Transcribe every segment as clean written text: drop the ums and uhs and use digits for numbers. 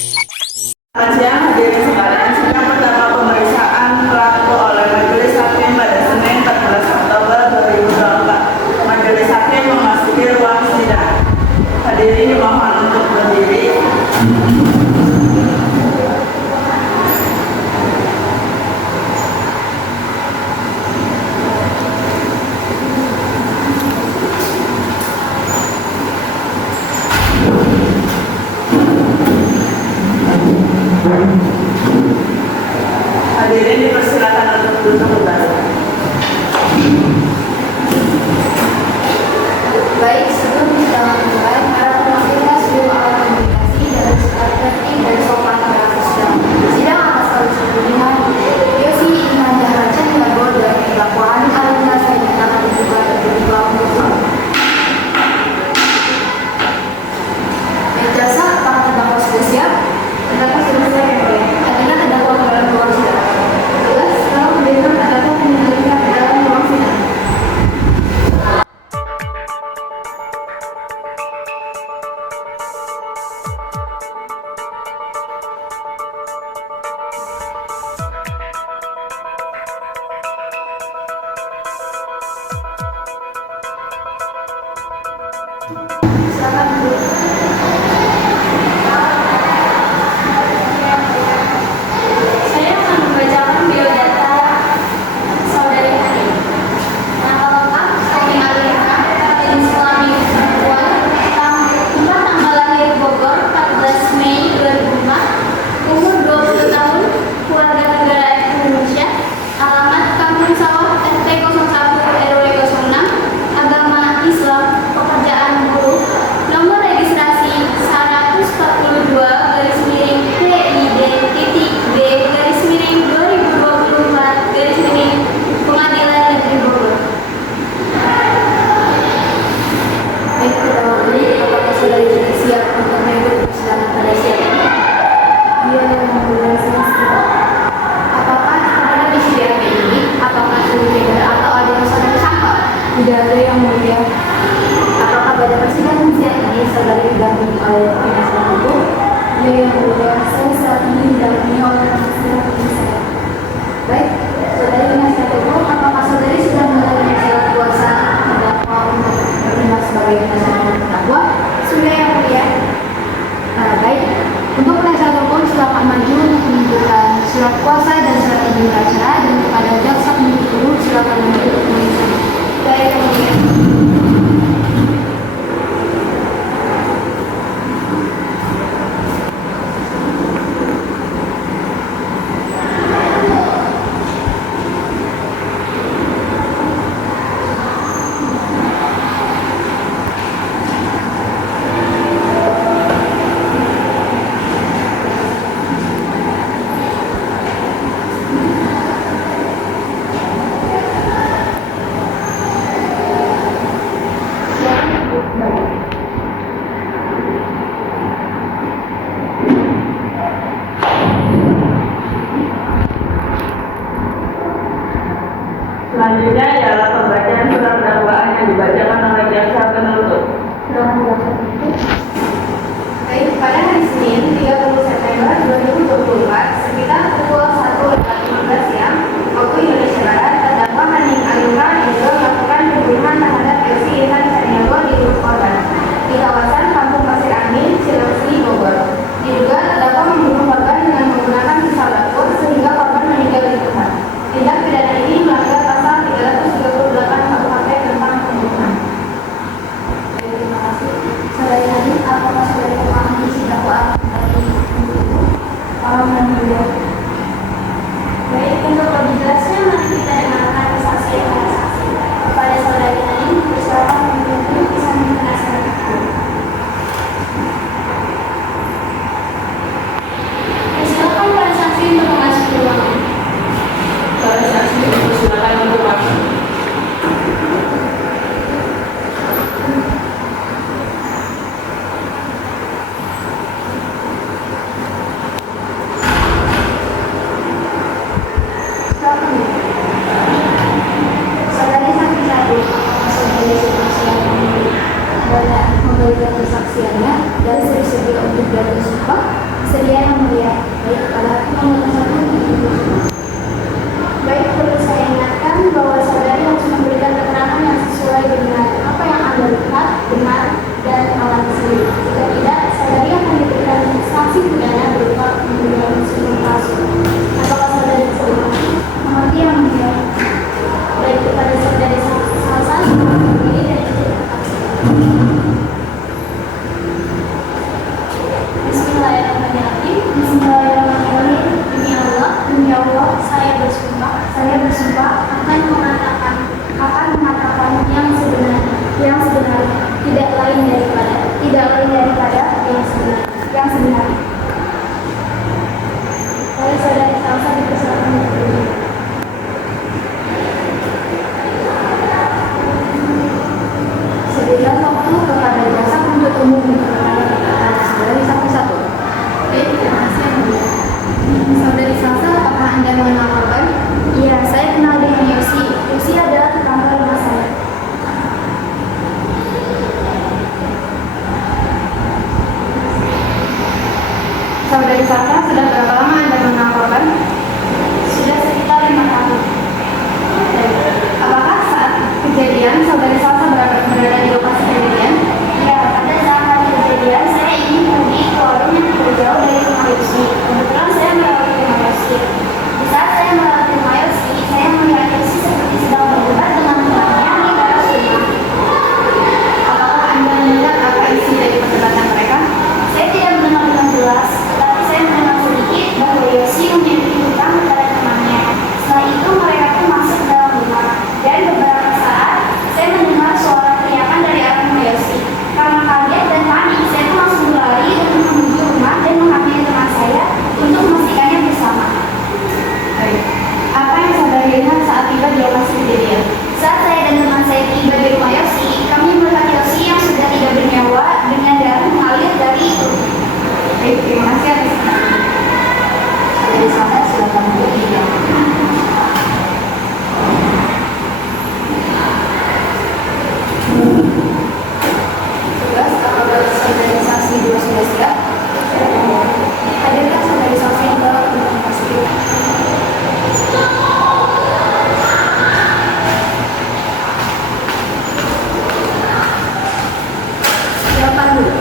Selamat siang hadirin sekalian. Sidang pertama pemeriksaan pelaku oleh Majelis Hakim pada Senin 14 Oktober 2024. Majelis Hakim memasuki ruang sidang. Hadirin dimohon untuk berdiri. Hadirin dipersilakan untuk duduk kembali. Baik, sebelum kita mulai, harap kita seluruh alat komunikasi dalam sikap tertib dan sopan pada sidang. Sidang atas kasus pembunuhan Yosi Iman Dahraja Wibowo dan dakwaan Alina Sayyidina akan dibuka terbuka untuk Jasa, apakah terdakwa sudah siap? Terdakwa sudah siap ya, Pak? Adanya terdakwa ke dalam ruang sidang. Jelas, kalau mendengar terdakwa mengendalikan ke dalam ruang sidang. Silakan duduk. Saya akan membacakan biodata saudari Hani. Nama lengkap Hani Alina, jenis kelamin perempuan, tempat tanggal lahir Bogor 14 Mei 2004, umur 20 tahun, keluarga negara Indonesia, alamat Kampung Sawah RT 01 RW 06, agama Islam, pekerjaan buruh, nomor registrasi 142 PID-B-2024 Pengadilan Negeri Bogor. Baik, terdahulu, apakah saudari sudah siap untuk mengikuti persidangan pada siang ini? Iya, yang mulia, saya siap. Apakah pada persidangan ini, apakah berbeda atau ada yang saudari sangka? Tidak ada yang mulia. Apakah pada persidangan siang ini saudari didampingi oleh penasihat hukum? Iya, yang mulia, saya saat ini didampingi oleh penasihat hukum saya. Baik, saudari penasihat hukum, apakah saudari sudah menerima surat kuasa terdakwa untuk bertindak sebagai penasihat hukum terdakwa? Sudah, yang mulia. Baik, untuk penasihat hukum silakan maju untuk menunjukkan surat kuasa dan surat izin acara, dan kepada jaksa penuntut umum silakan maju untuk mengisi. Baik, yang mulia. Selanjutnya ialah pembacaan surat dakwaan yang dibacakan oleh jaksa penuntut. Baik, pada hari Senin 30 September 2024 sekitar pukul 1.15 siang waktu Indonesia Barat, terdakwa Hani Alina diduga melakukan pembunuhan terhadap Yosi Iman Dahraja di rumah korban di kawasan Kampung Pasir Angin, Cilengsi, Bogor. Diduga terdakwa membunuh korban dengan menggunakan pisau dapur sehingga korban meninggal di tempat. Tindak pidana ini melanggar pasal 338 KUHP tentang pembunuhan. Terima kasih. Saudari Hani, apakah saudari memahami isi dakwaan tadi? Paham, yang mulia. Baik, untuk lebih jelasnya mari kita dengarkan kesaksian para saksi. Kepada saudari Hani, persilakan untuk bisa menjelaskan itu. Persilakan para saksi untuk memasuki ruangan. Para saksi dipersilakan untuk masuk. Saudari saksi satu, apakah saudari sudah siap memberikan kesaksiannya dan bersedia untuk bersumpah? Sedia Saya bersumpah akan mengatakan yang sebenarnya, tidak lain daripada yang sebenarnya. Oleh saudari Salsa dipersilakan berdiri. Seberikan waktu kepada jasa untuk umum memperkenalkan saudari satu-satu. Baik, terima kasih yang mulia. Saudari Salsa, apakah Anda mengenal korban? Iya, saya kenal dengan Yosi. Yosi adalah tetangga rumah saya. Saudari Salsa, sudah berapa lama Anda mengenal korban? Sudah sekitar 5 tahun. Apakah saat kejadian saudari Salsa berada di lokasi kejadian? Ya, pada saat kejadian saya ingin pergi ke warung yang tidak jauh dari rumah Yosi. Kebetulan saya melewati rumah Yosi. Di saat saya melewati rumah Yosi, saya melihat Yosi seperti sedang berdebat dengan temannya di dalam rumah. Apakah Anda mendengar apa isi dari perdebatan mereka? Saya tidak mendengar dengan jelas, tetapi saya mendengar sedikit bahwa Yosi memiliki hutang kepada temannya. Setelah itu mereka pun masuk ke dalam rumah, dan beberapa saat saya mendengar suara teriakan dari arah rumah Yosi. Karena kaget dan panik, saya pun langsung berlari untuk menuju rumah dan menghampiri teman saya untuk memastikannya bersama. Baik. Apa yang saudari lihat saat tiba di lokasi kejadian? Saat saya dan teman saya tiba di rumah Yosi, kami melihat Yosi yang sudah tidak bernyawa dengan darah mengalir dari itu. Baik, terima kasih atas keterangan. Saudari Salsa, silakan berdiri. Tugas apabila saudari saksi dua sudah siap, hadirkan saudari saksi yang baru untuk memastikan. Silakan dulu.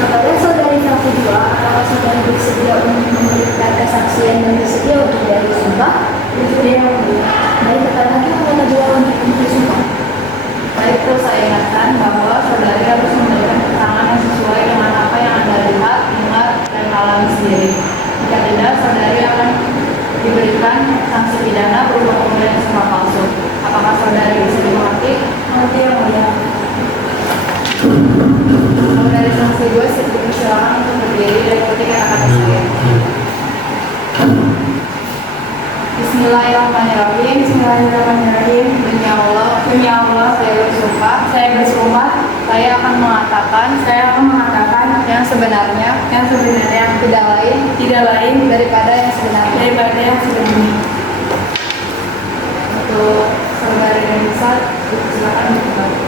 Kepada saudari saksi dua, apakah saudari bersedia untuk memberikan kesaksian dan bersedia untuk dari sumpah? Bersedia. Baik, kepada hakim mereka juga untuk sumpah. Baik, terus saya ingatkan bahwa saudari harus memberikan keterangan yang sesuai dengan apa yang Anda lihat, dengar, dan alami sendiri. Jika tidak, saudari akan diberikan sanksi pidana berupa pemberian sumpah palsu. Apakah saudari bisa dimengerti? Mengerti yang mulia. Saudari sanksi 2 dipersilakan untuk berdiri dan ikuti kata-kata saya. Bismillahirrahmanirrahim. Bismillahirrahmanirrahim. Demi Allah, saya bersumpah, saya akan mengatakan yang sebenarnya, tidak lain daripada yang sebenarnya. Untuk saudari Denisa, silakan kembali.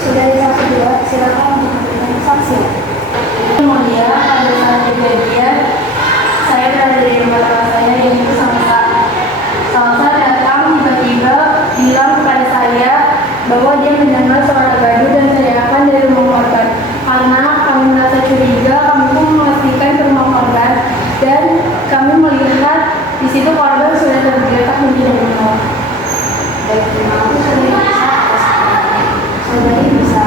Saudari saksi dua, silakan untuk memberikan kesaksian. Mulia, pada saat kejadian saya berada di rumah teman saya yang itu Salsa. Salsa datang tiba-tiba bilang kepada saya bahwa dia mendengar suara gaduh dan teriakan dari rumah korban. Karena kami merasa curiga, kami pun memastikan ke rumah korban dan kami melihat di situ korban sudah tergeletak menjadi bernyawa. Baik, terima kasih saudari bisa atas keterangannya. Saudari bisa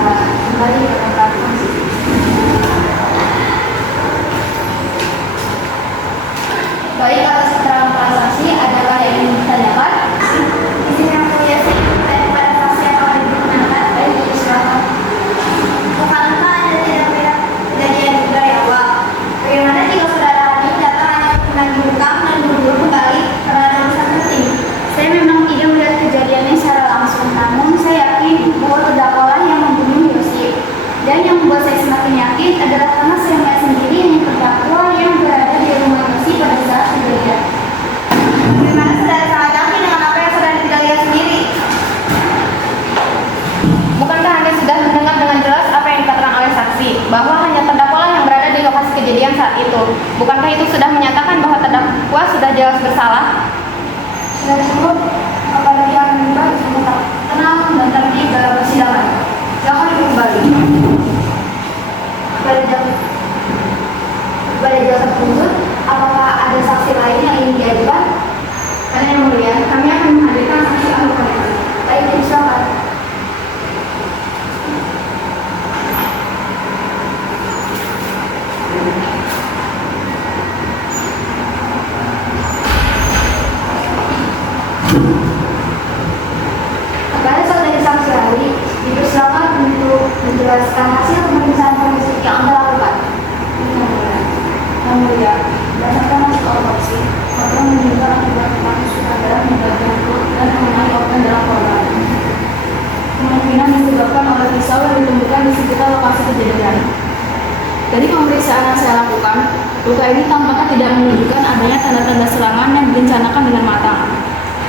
kembali ke tempat saksi. Baik, atas keterangan para saksi, adakah yang ingin ditanyakan? Izin yang mulia sih, pada saksi yang akan diperkenalkan. Baik, silakan. Bukankah Anda tidak melihat kejadian juga ya, Wak? Bagaimana jika saudara Hakim datang hanya menagih hutang dan buru-buru kembali karena ada urusan penting? Saya memang tidak melihat kejadiannya secara langsung, namun saya yakin bahwa terdakwa yang membunuh Yosi. Dan yang membuat saya semakin yakin adalah karena saya melihat sendiri yang terdakwa yang berada di rumah Yosi pada saat kejadian. Bagaimana saudara sangat yakin dengan apa yang saudara tidak lihat sendiri? Bukankah Anda sudah mendengar dengan jelas apa yang dikatakan oleh saksi, bahwa hanya terdakwa yang berada di lokasi kejadian saat itu? Bukankah itu sudah menyatakan bahwa terdakwa sudah jelas bersalah? Sudah cukup, kepada pihak menimbang tetap tenang dan tertib dalam persidangan. Jangan kembali. Pada jasa penuntut, apakah ada saksi lain yang ingin diajukan? Karena yang mulia, kami akan menghadirkan saksi ahli kami. Baik, silakan. adalah korban. Kemungkinan disebabkan oleh pisau yang ditemukan di sekitar lokasi kejadian. Dari pemeriksaan yang saya lakukan, luka ini tampaknya tidak menunjukkan adanya tanda-tanda serangan yang direncanakan dengan matang.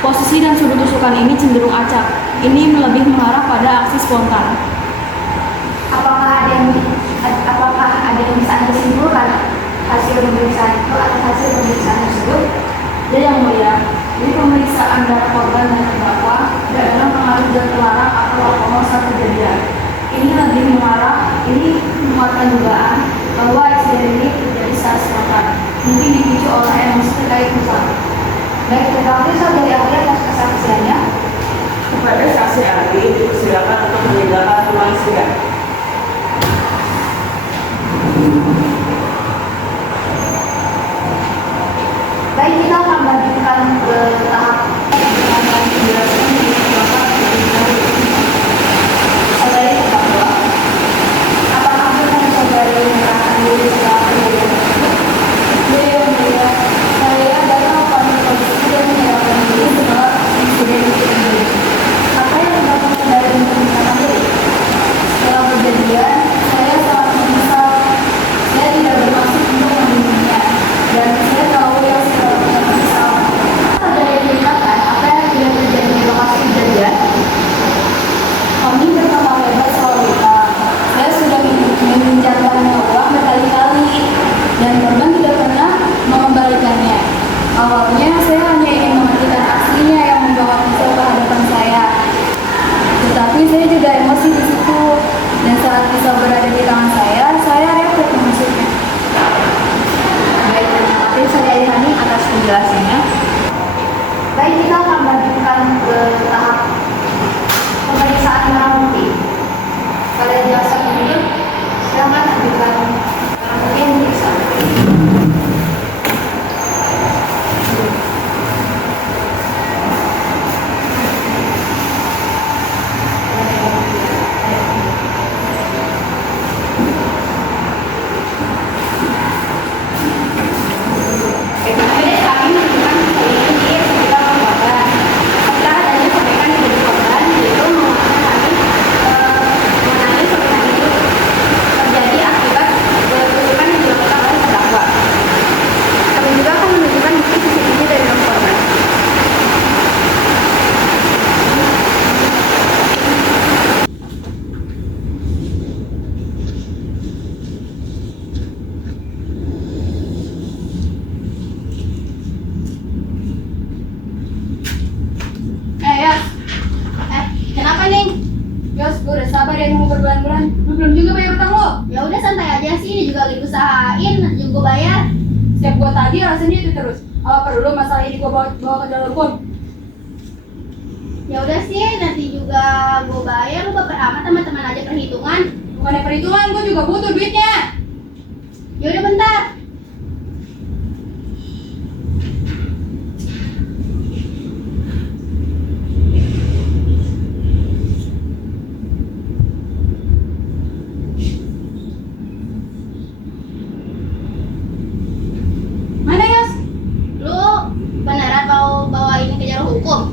Posisi dan sudut tusukan ini cenderung acak. Ini lebih mengarah pada aksi spontan. Apakah ada yang bisa Anda simpulkan hasil pemeriksaan itu atau hasil pemeriksaan tersebut? Ya, yang mulia, dari pemeriksaan darah korban dan terdakwa tidak ada pengaruh zat terlarang atau alkohol saat kejadian. Ini lebih menguatkan dugaan bahwa insiden ini terjadi secara spontan, mungkin dipicu oleh emosi terkait pusat. Baik, terima kasih dari ahli atas kesaksiannya. Kepada saksi ahli dipersilakan untuk meninggalkan ruang sidang. Baik, kita akan lanjutkan ke tahap penjelasan di Bapak saudari terdakwa. Apakah benar saudari menyerahkan diri setelah kejadian tersebut? Yang mulia, saya datang ke kantor polisi dan menyerahkan diri setelah insiden itu terjadi. Apa yang menyebabkan saudari untuk menyerahkan diri? Setelah kejadian, saya sangat menyesal. Saya tidak bermaksud untuk membunuhnya, dan saya tahu yang sebenarnya menyesal. Saudari ceritakan apa yang sudah terjadi di lokasi kejadian? Kami bersama bebas soal luka. Saya sudah meminjamkan uang berkali-kali, dan korban tidak pernah mengembalikannya. Awalnya saya hanya ingin menghentikan aksinya yang membawa pisau ke hadapan saya. Tetapi saya juga emosi di situ, dan saat pisau berada di tangan saya refleks menusuknya. Baik, terima kasih saudari Hani atas penjelasannya. Baik, kita akan lanjutkan ke tahap pemeriksaan barang bukti. Kalian jaksa penuntut, silakan ajukan barang bukti yang diperiksa. Kenapa nih? Yos, gue udah sabar ya mau berbulan-bulan. Lu belum juga bayar utang lo. Ya udah santai aja sih, ini juga lagi usahain, juga bayar. Setiap gua tadi rasanya itu terus. Apa perlu masalah ini gua bawa ke jalur hukum? Ya udah sih, nanti juga gue bayar. Lu baper amat, teman-teman aja perhitungan. Bukannya perhitungan, gua juga butuh duitnya. Ya udah bentar. Mana Yos? Lu beneran mau bawa ini ke jalur hukum?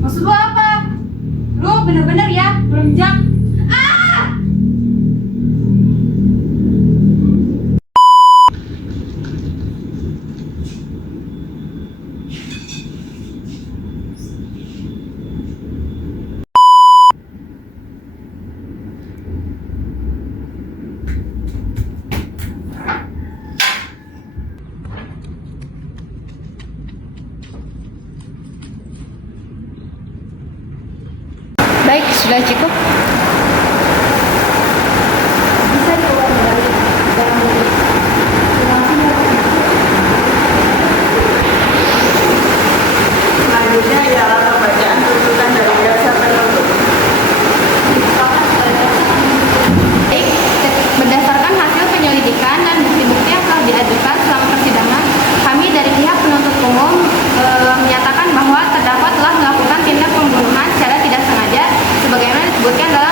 Maksud lu apa? Lu bener-bener ya, belum jam. Baik, sudah cukup. Bisa keluar dari barang bukti. Terima kasih ya. Selanjutnya ialah pembacaan tuntutan dari jaksa penuntut. Baik, berdasarkan hasil penyelidikan dan bukti-bukti yang telah diajukan selama persidangan, kami dari pihak penuntut umum menyatakan bahwa terdakwa telah melakukan tindak pembunuhan secara tidak sengaja sebagaimana disebutkan dalam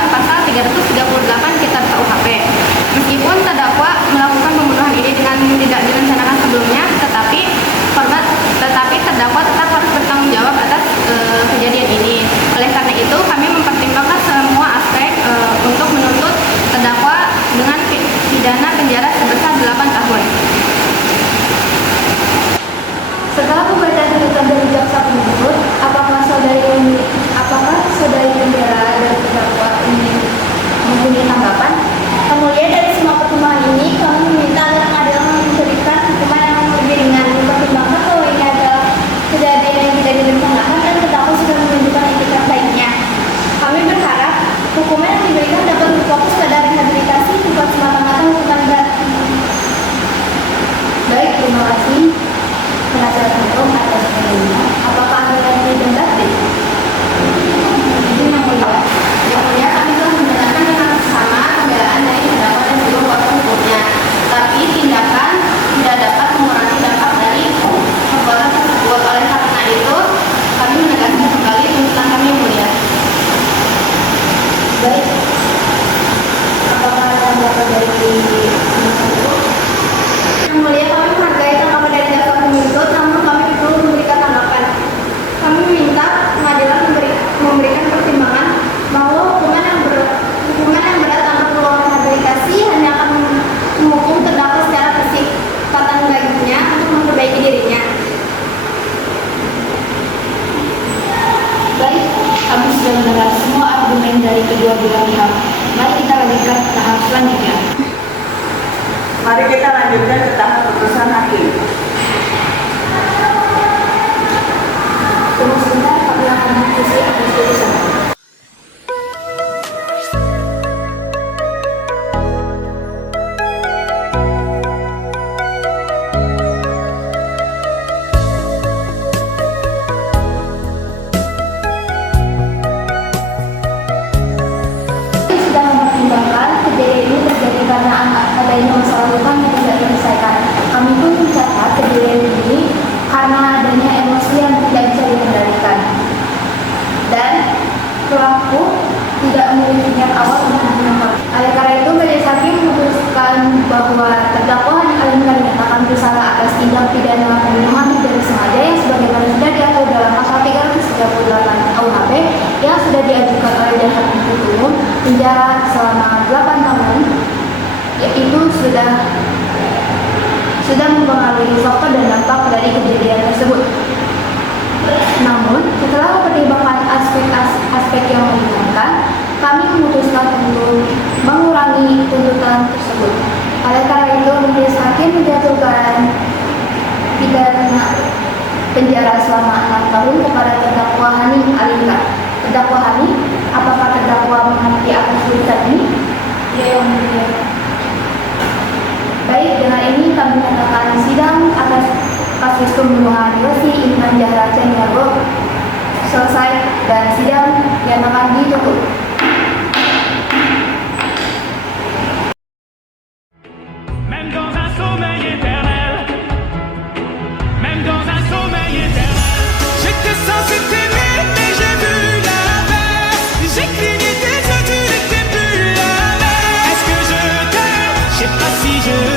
kedua belah pihak. Mari kita lanjutkan ke tahap selanjutnya. Mari kita lanjutkan ke tahap putusan hakim. Tunggu sebentar, kami akan diskusi atas putusan. Sudah mempertimbangkan kejadian ini terjadi karena adanya masalah hutang yang tidak terselesaikan. Kami pun mencatat kejadian ini karena adanya emosi yang tidak bisa dikendalikan dan pelaku tidak memiliki niat awal untuk membunuh. Oleh karena itu, majelis hakim memutuskan bahwa terdakwa Hani Alimna dinyatakan bersalah atas tindak pidana pembunuhan tidak sengaja yang sebagaimana sudah diatur dalam pasal 338 KUHP yang sudah diajukan oleh jaksa penuntut umum penjara selama 8 tahun, yaitu sudah mempengaruhi faktor dan dampak dari kejadian tersebut. Namun, setelah mempertimbangkan aspek yang menginginkan, kami memutuskan untuk mengurangi tuntutan tersebut. Oleh karena itu, majelis hakim menjatuhkan pidana penjara selama 6 tahun kepada terdakwa Hani Alimna. Terdakwa Hani, apakah terdakwa mengerti atas tulisan ini? Ya, yang mulia. Baik, dengan ini kami nyatakan sidang atas kasus pembunuhan Yosi Intan Zahra Caniago selesai dan sidang dinyatakan ditutup. Même dans un sommeil éternel, même dans un sommeil éternel, j'étais censé t'aimer, mais j'ai vu l'inverse. J'ai cligné tes yeux, tu n'étais plus la même. Est-ce que je t'aime? Je sais pas si je